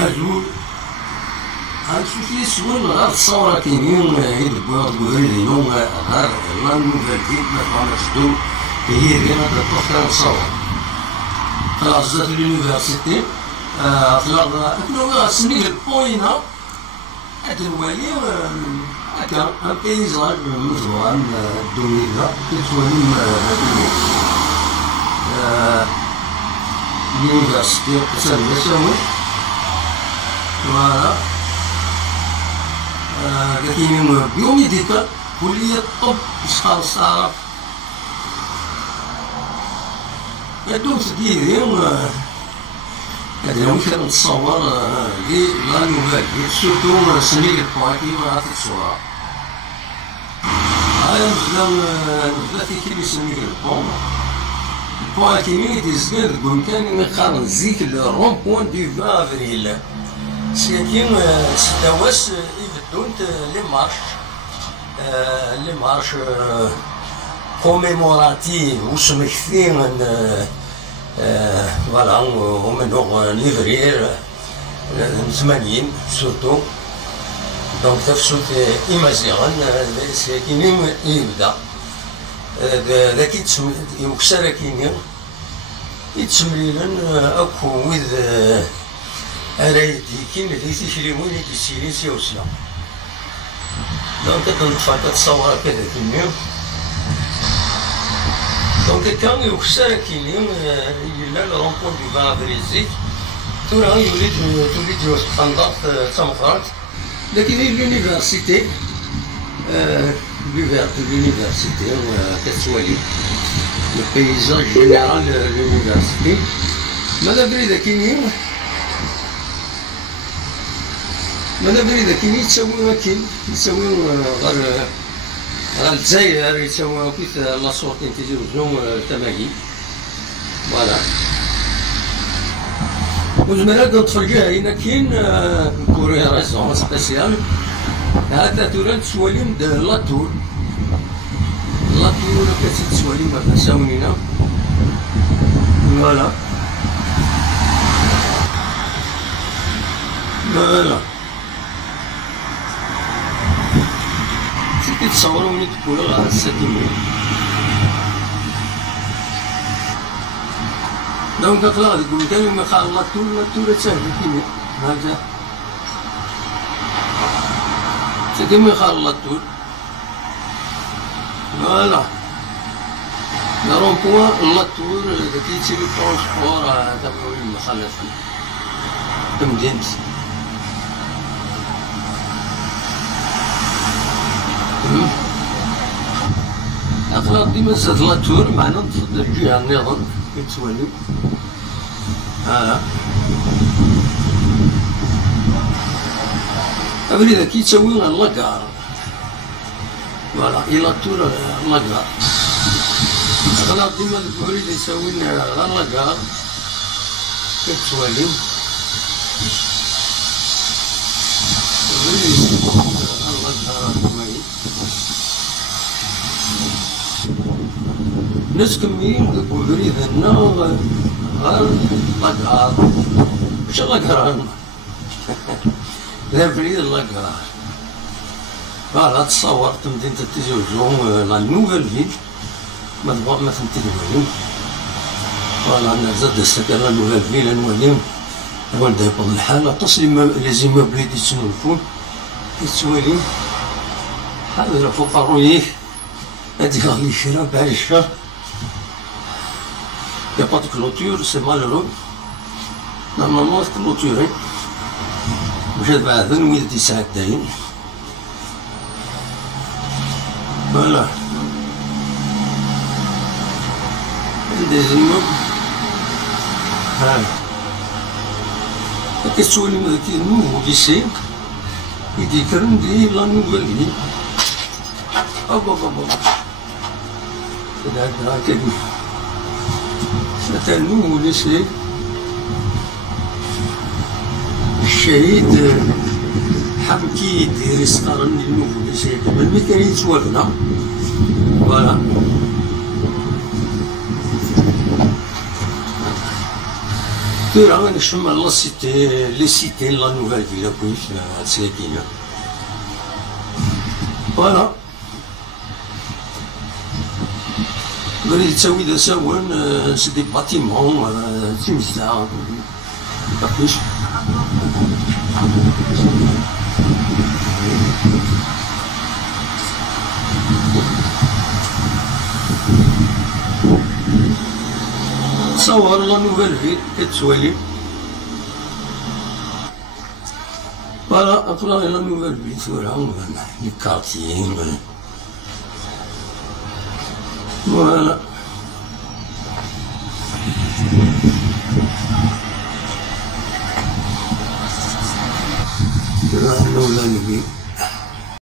هادو هنشوف يسول غير الصورة كاينين يدبوا يدينو غير لا نوفال فيد ما فهمناش دو هي ديما تطلع نصور خلاص زاد لونيفرسيتي طلع سنين البوينة أدروالي هكا ان بيزاج مزروع الدنيا كتولي l'université سالمة فوالا كاينين بيوميديكال كلية الطب باش تعرف هادو تديرين هادو كان نتصور لي لا نوفال سورتو سميك البواكي ما تتصور هاي نبدا كيما سميك البون البواكي تيزكر تقول كان يقارن زيك الرون بوان دو 20 افريل سكاكين ستاواس يبدونت لي مارش كوميموراتيف وسمكتين فوالا ومنو ليفرير زمانيين سورتو دونك تفسوت إمازيغان ساكنين يبدا ذاك يكسر كيني يتسمليلن أكو ويذ أرايدي كيما في تيشريوين يتسيرين سيوسيا دونك تنطفى تتصور كذا كيني دونك كان يكسر كيني يلا لرومبون دو 20 افريل زيك تورا يوليد ستاندارد تمخرات لكن لونيفرسيتي l'université كتولي لو بيزاج جينيرال لونيفرسيتي ماذا بريده كاينين يتساويو غير الجزائر يتساويو كيف لاصورتين تيزيوزو التماهي فوالا وزمرات نتفرجوها هنا كاين كوري ريزون سبيسيال هذا توران تسوالين لاتور كتسوالين ما تساونينا فوالا تصوروا ملي تقولوا على السكينة دونك طلع تقول كان ما خا لاتور تسهل كيما هذا كيما يخال لاتور فوالا لا رومبوان لاتور كيتسير الترونسبور تبعو المخالف تمدينت أغلب ديما زاد لاتور معنا نتفضل الجهة النظام كيتسواليو أبريد كي تسوي لاكار فوالا إلا تور لاكار أغلب ديما أبريد يسوي لاكار كتسواليو أبريد لاكار ناس كمين أبريد هنا غير لاكار ماشي لاكار لا بريد لاكار فوالا تصور تمدين تتزوجو لا نوفال فيل ما تنتدوالو فوالا أنا زاد السكن لا نوفال فيل نوليو والده يقضي الحال اتصل لي زيموبلي يتسنفون يتسواليو حاضر فوق الروييك هادي غالي شرا بحال الشهر يا با دو كلوتور سي مالورو نورمالمون كلوتوري مشات بعثن ويد يسعدين فوالا ديزيمو ها كتسولي داك النوفو ليسي يدي كرندي لا نوفال في هكا هذا النوفو ليسي الشهيد حمكي يدير يسقرن النوفو ليسي ملي كان يتوافنا فوالا Tura غنكشف على لي سيتي لا نوفال فيلا كلش تساكينة. فوالا غادي تساوي دا ساون سي دي باتيمون تيمزدع مكلش. تصور لا نوفال فيل كتسوالي. فوالا أقرا لا نوفال فيل ثورة لي كارتيين فوالا. لا نوفال فيل